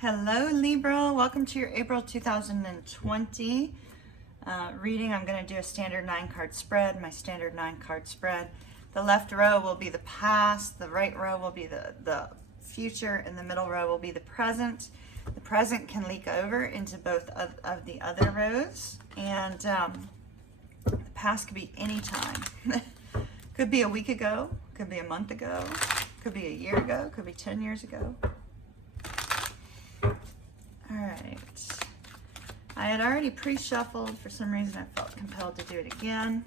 Hello Libra, welcome to your April 2020 reading. I'm going to do a standard 9-card spread, my standard 9-card spread. The left row will be the past, the right row will be the future, and the middle row will be the present. The present can leak over into both of the other rows, and the past could be any time. Could be a week ago, could be a month ago, could be a year ago, could be 10 years ago. All right, I had already pre-shuffled. For some reason I felt compelled to do it again.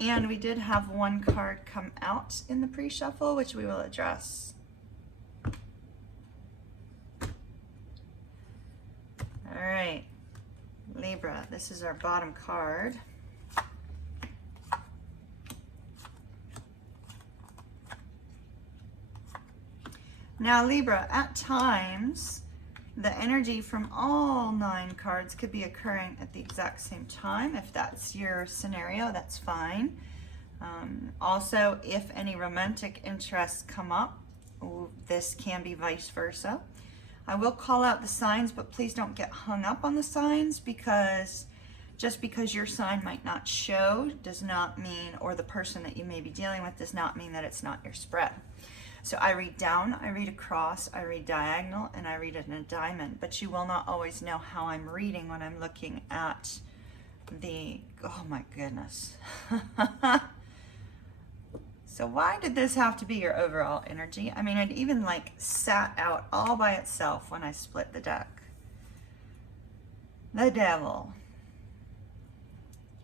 And we did have one card come out in the pre-shuffle, which we will address. All right, Libra, this is our bottom card. Now Libra, at times, the energy from all 9 cards could be occurring at the exact same time. If that's your scenario, that's fine. Also, if any romantic interests come up, this can be vice versa. I will call out the signs, but please don't get hung up on the signs, because just because your sign might not show does not mean, or the person that you may be dealing with does not mean that it's not your spread. So I read down, I read across, I read diagonal, and I read in a diamond, but you will not always know how I'm reading when I'm looking at the, oh my goodness. So why did this have to be your overall energy? I mean, it even like sat out all by itself when I split the deck. The Devil.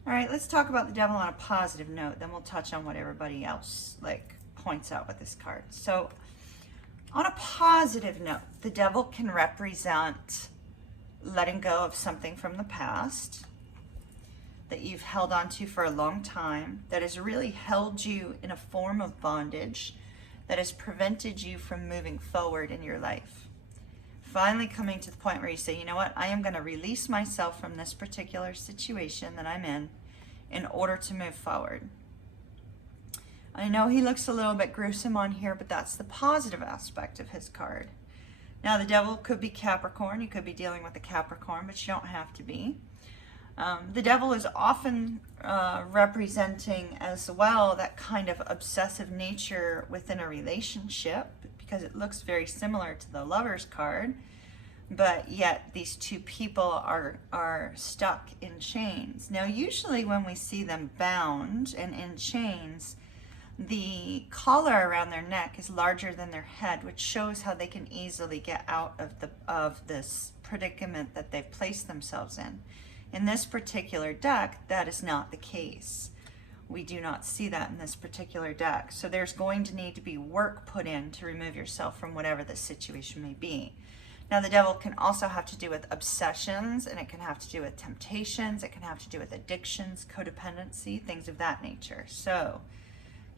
All right, let's talk about the Devil on a positive note, then we'll touch on what everybody else points out with this card. So on a positive note, the Devil can represent letting go of something from the past that you've held on to for a long time, that has really held you in a form of bondage, that has prevented you from moving forward in your life. Finally coming to the point where you say, you know what, I am going to release myself from this particular situation that I'm in order to move forward. I know he looks a little bit gruesome on here, but that's the positive aspect of his card. Now, the Devil could be Capricorn. You could be dealing with a Capricorn, but you don't have to be. The Devil is often representing as well that kind of obsessive nature within a relationship, because it looks very similar to the Lover's card, but yet these two people are stuck in chains. Now, usually when we see them bound and in chains, the collar around their neck is larger than their head, which shows how they can easily get out of this predicament that they've placed themselves in. In this particular deck, that is not the case. We do not see that in this particular deck. So there's going to need to be work put in to remove yourself from whatever the situation may be. Now, the Devil can also have to do with obsessions, and it can have to do with temptations. It can have to do with addictions, codependency, things of that nature. So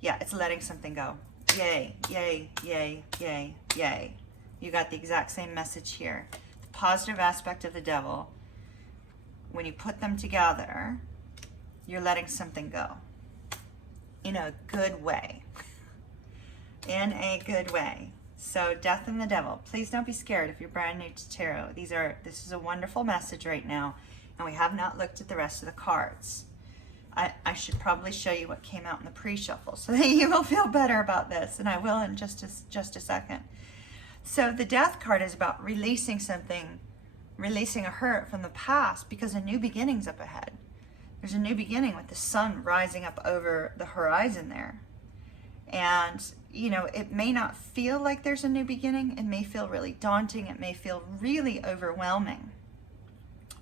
yeah, it's letting something go. Yay, yay, yay, yay, yay. You got the exact same message here. The positive aspect of the Devil, when you put them together, you're letting something go in a good way. In a good way. So Death and the Devil. Please don't be scared if you're brand new to tarot. This is a wonderful message right now, and we have not looked at the rest of the cards. I should probably show you what came out in the pre-shuffle so that you will feel better about this, and I will in just a second. So the Death card is about releasing something, releasing a hurt from the past, because a new beginning's up ahead. There's a new beginning with the sun rising up over the horizon there. And, you know, it may not feel like there's a new beginning. It may feel really daunting. It may feel really overwhelming.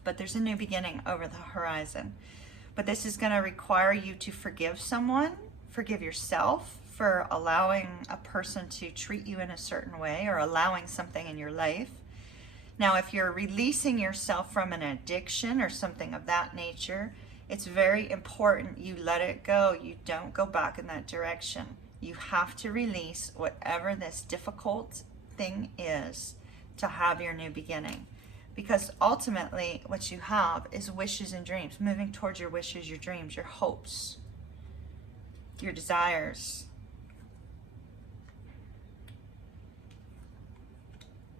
But there's a new beginning over the horizon. But this is going to require you to forgive someone, forgive yourself for allowing a person to treat you in a certain way, or allowing something in your life. Now, if you're releasing yourself from an addiction or something of that nature, it's very important you let it go. You don't go back in that direction. You have to release whatever this difficult thing is to have your new beginning. Because ultimately what you have is wishes and dreams, moving towards your wishes, your dreams, your hopes, your desires.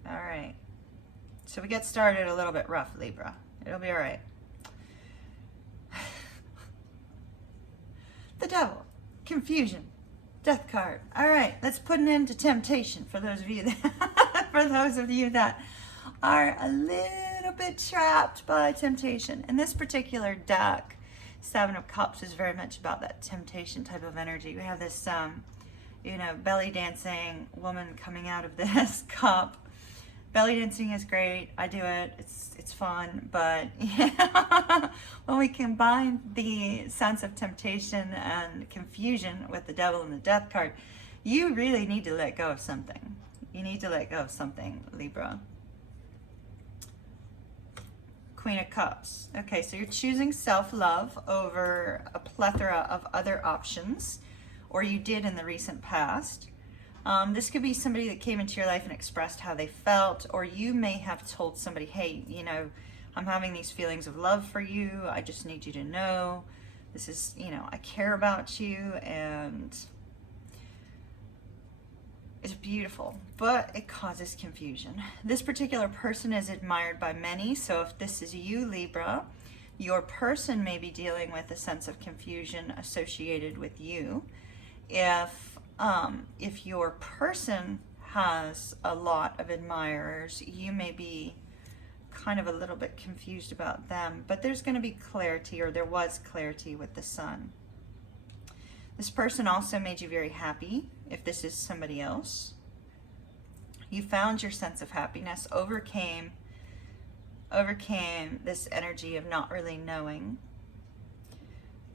All right. So we get started a little bit rough, Libra. It'll be all right. The Devil, confusion, death card. All right, let's put an end to temptation for those of you that are a little bit trapped by temptation. And this particular deck, Seven of Cups, is very much about that temptation type of energy. We have this, you know, belly dancing woman coming out of this cup. Belly dancing is great. I do it. It's fun. But yeah, when we combine the sense of temptation and confusion with the Devil and the Death card, you really need to let go of something. You need to let go of something, Libra. Queen of Cups. Okay, so you're choosing self-love over a plethora of other options, or you did in the recent past. This could be somebody that came into your life and expressed how they felt, or you may have told somebody, hey, you know, I'm having these feelings of love for you. I just need you to know this is, you know, I care about you, and it's beautiful, but it causes confusion. This particular person is admired by many, so if this is you, Libra, your person may be dealing with a sense of confusion associated with you. If your person has a lot of admirers, you may be kind of a little bit confused about them, but there's going to be clarity, or there was clarity with the Sun. This person also made you very happy. If this is somebody else, you found your sense of happiness, overcame this energy of not really knowing.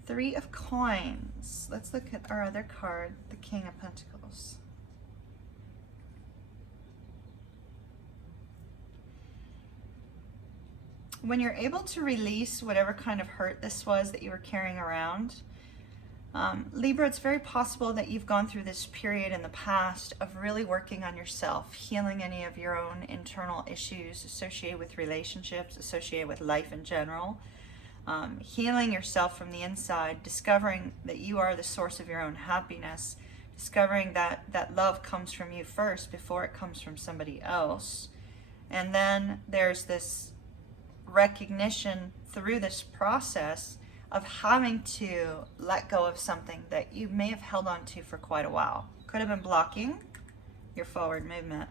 Three of Coins. Let's look at our other card, the King of Pentacles. When you're able to release whatever kind of hurt this was that you were carrying around, Libra, it's very possible that you've gone through this period in the past of really working on yourself, healing any of your own internal issues associated with relationships, associated with life in general. Healing yourself from the inside, discovering that you are the source of your own happiness, discovering that love comes from you first before it comes from somebody else. And then there's this recognition through this process of having to let go of something that you may have held on to for quite a while. Could have been blocking your forward movement.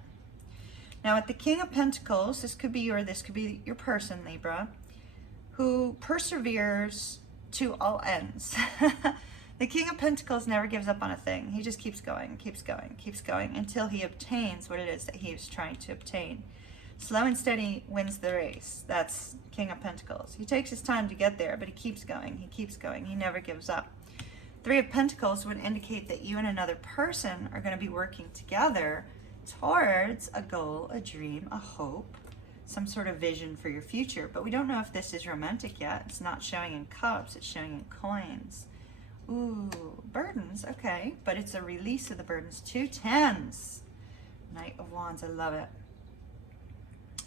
Now with the King of Pentacles, this could be your person, Libra, who perseveres to all ends. The King of Pentacles never gives up on a thing. He just keeps going, keeps going, keeps going until he obtains what it is that he is trying to obtain. Slow and steady wins the race. That's King of Pentacles. He takes his time to get there, but he keeps going, he keeps going, he never gives up. Three of Pentacles would indicate that you and another person are going to be working together towards a goal, a dream, a hope, some sort of vision for your future. But we don't know if this is romantic yet. It's not showing in cups, it's showing in coins. Ooh, burdens, okay. But it's a release of the burdens. 2 tens. Knight of Wands, I love it.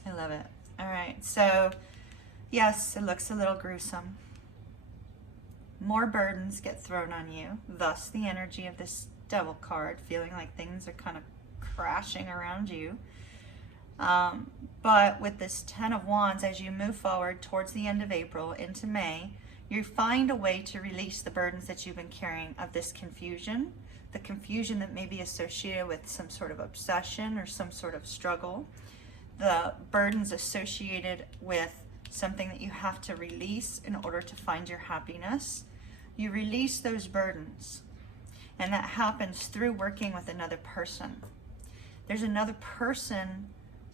I love it. All right, so yes, it looks a little gruesome. More burdens get thrown on you, thus the energy of this Devil card, feeling like things are kind of crashing around you. But with this 10 of Wands, as you move forward towards the end of April into May, you find a way to release the burdens that you've been carrying of this confusion, the confusion that may be associated with some sort of obsession or some sort of struggle, the burdens associated with something that you have to release in order to find your happiness. You release those burdens, and that happens through working with another person. There's another person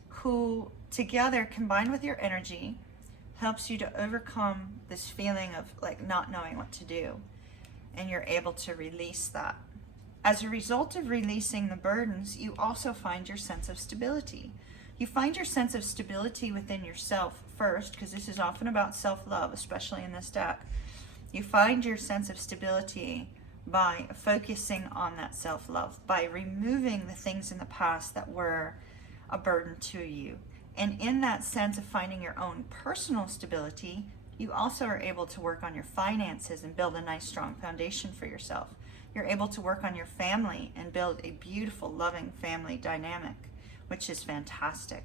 who together, combined with your energy, helps you to overcome this feeling of like not knowing what to do, and you're able to release that. As a result of releasing the burdens, you also find your sense of stability. You find your sense of stability within yourself first, because this is often about self-love, especially in this deck. You find your sense of stability by focusing on that self-love, by removing the things in the past that were a burden to you. And in that sense of finding your own personal stability, you also are able to work on your finances and build a nice, strong foundation for yourself. You're able to work on your family and build a beautiful, loving family dynamic, which is fantastic.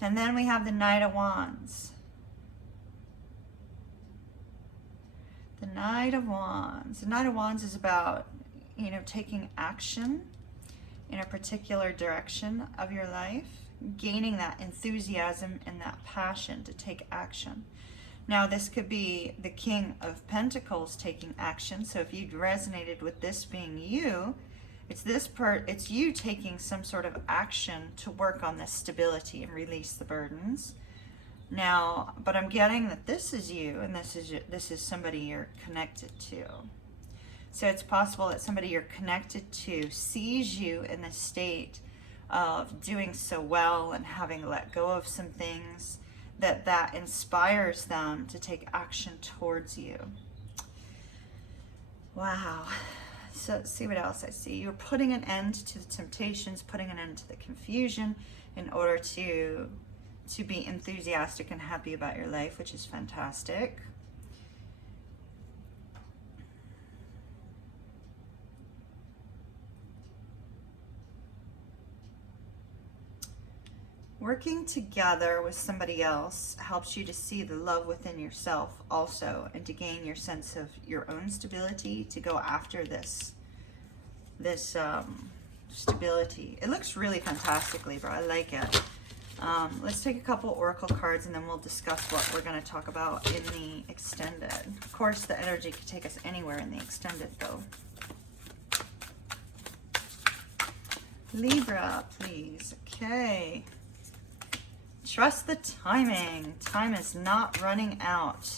And then we have the Knight of Wands. The Knight of Wands. The Knight of Wands is about, you know, taking action in a particular direction of your life, gaining that enthusiasm and that passion to take action. Now, this could be the King of Pentacles taking action. So if you resonated with this being you, it's you taking some sort of action to work on this stability and release the burdens. Now, but I'm getting that this is you, and this is somebody you're connected to. So it's possible that somebody you're connected to sees you in this state of doing so well and having let go of some things, that inspires them to take action towards you. Wow. So let's see what else I see. You're putting an end to the temptations, putting an end to the confusion in order to be enthusiastic and happy about your life, which is fantastic. Working together with somebody else helps you to see the love within yourself also, and to gain your sense of your own stability, to go after this stability. It looks really fantastic, Libra. I like it. Let's take a couple oracle cards and then we'll discuss what we're going to talk about in the extended. Of course, the energy could take us anywhere in the extended, though. Libra, please. Okay. Trust the timing. Time is not running out.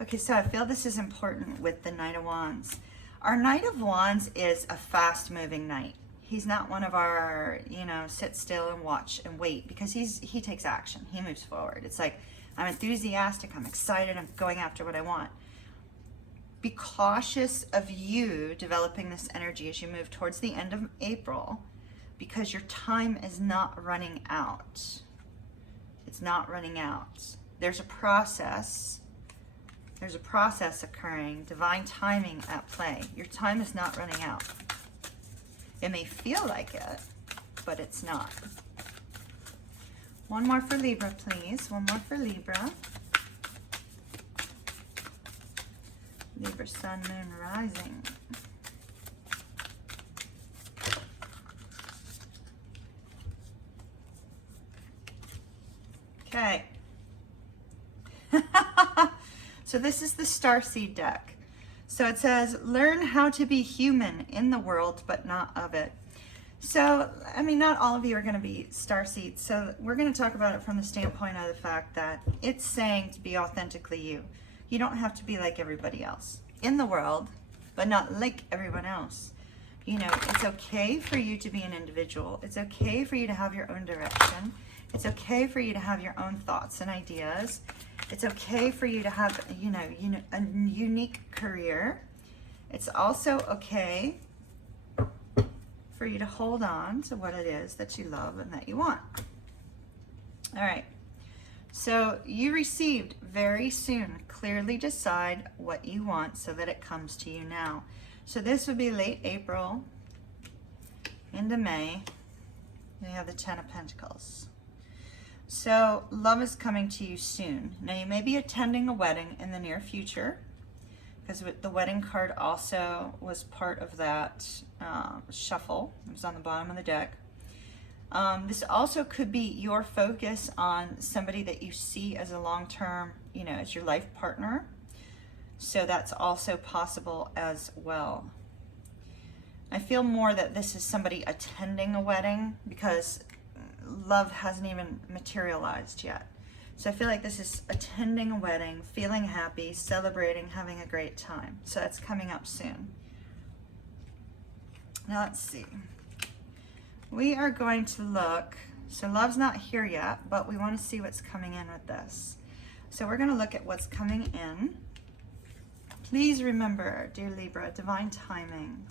Okay, so I feel this is important with the Knight of Wands. Our Knight of Wands is a fast-moving knight. He's not one of our, you know, sit still and watch and wait, because he takes action. He moves forward. It's like, I'm enthusiastic, I'm excited, I'm going after what I want. Be cautious of you developing this energy as you move towards the end of April, because your time is not running out. It's not running out. There's a process. There's a process occurring, divine timing at play. Your time is not running out. It may feel like it, but it's not. One more for Libra, please. One more for Libra. Libra, Sun, Moon, Rising. Okay. So this is the Starseed deck. So it says, learn how to be human in the world, but not of it. So, I mean, not all of you are going to be starseeds. So we're going to talk about it from the standpoint of the fact that it's saying to be authentically you. You don't have to be like everybody else in the world, but not like everyone else. You know, it's okay for you to be an individual. It's okay for you to have your own direction. It's okay for you to have your own thoughts and ideas. It's okay for you to have, you know, a unique career. It's also okay for you to hold on to what it is that you love and that you want. All right. So you received very soon. Clearly decide what you want so that it comes to you now. So this would be late April into May. You have the Ten of Pentacles. So love is coming to you soon. Now you may be attending a wedding in the near future, because the wedding card also was part of that shuffle. It was on the bottom of the deck. This also could be your focus on somebody that you see as a long-term, you know, as your life partner. So that's also possible as well. I feel more that this is somebody attending a wedding, because love hasn't even materialized yet. So I feel like this is attending a wedding, feeling happy, celebrating, having a great time. So that's coming up soon. Now let's see. We are going to look, so love's not here yet, but we want to see what's coming in with this. So we're going to look at what's coming in. Please remember, dear Libra, divine timing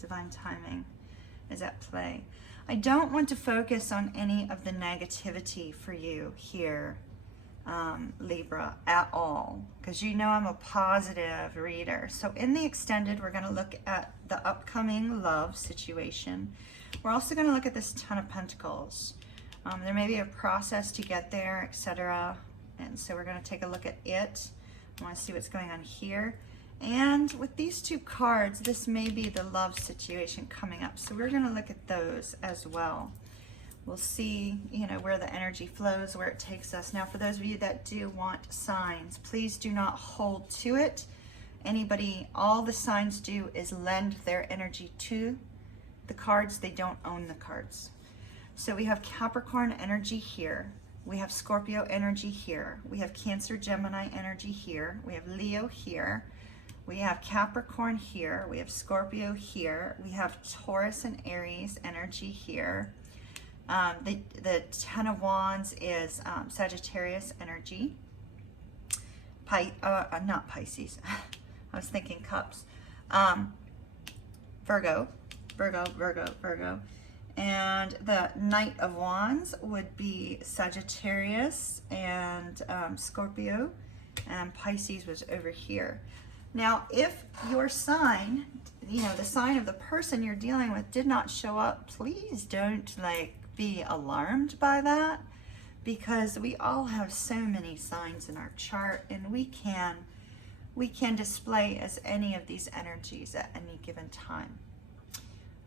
is at play. I don't want to focus on any of the negativity for you here, Libra, at all, because you know I'm a positive reader. So in the extended, we're going to look at the upcoming love situation. We're also going to look at this Ten of Pentacles. There may be a process to get there, etc. And so we're going to take a look at it. I want to see what's going on here. And with these two cards, this may be the love situation coming up. So we're going to look at those as well. We'll see, you know, where the energy flows, where it takes us. Now, for those of you that do want signs, please do not hold to it. Anybody, all the signs do is lend their energy to the cards. They don't own the cards. So we have Capricorn energy here. We have Scorpio energy here. We have Cancer, Gemini energy here. We have Leo here. We have Capricorn here. We have Scorpio here. We have Taurus and Aries energy here. The Ten of Wands is Sagittarius energy. Not Pisces. I was thinking Cups. Virgo. And the Knight of Wands would be Sagittarius and Scorpio, and Pisces was over here. Now, if your sign, you know, the sign of the person you're dealing with did not show up, please don't be alarmed by that, because we all have so many signs in our chart, and we can display as any of these energies at any given time.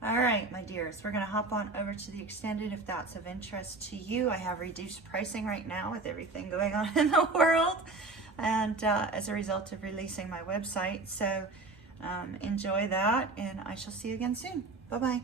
All right, my dears, we're going to hop on over to the extended if that's of interest to you. I have reduced pricing right now with everything going on in the world, and as a result of releasing my website. So enjoy that, and I shall see you again soon. Bye-bye.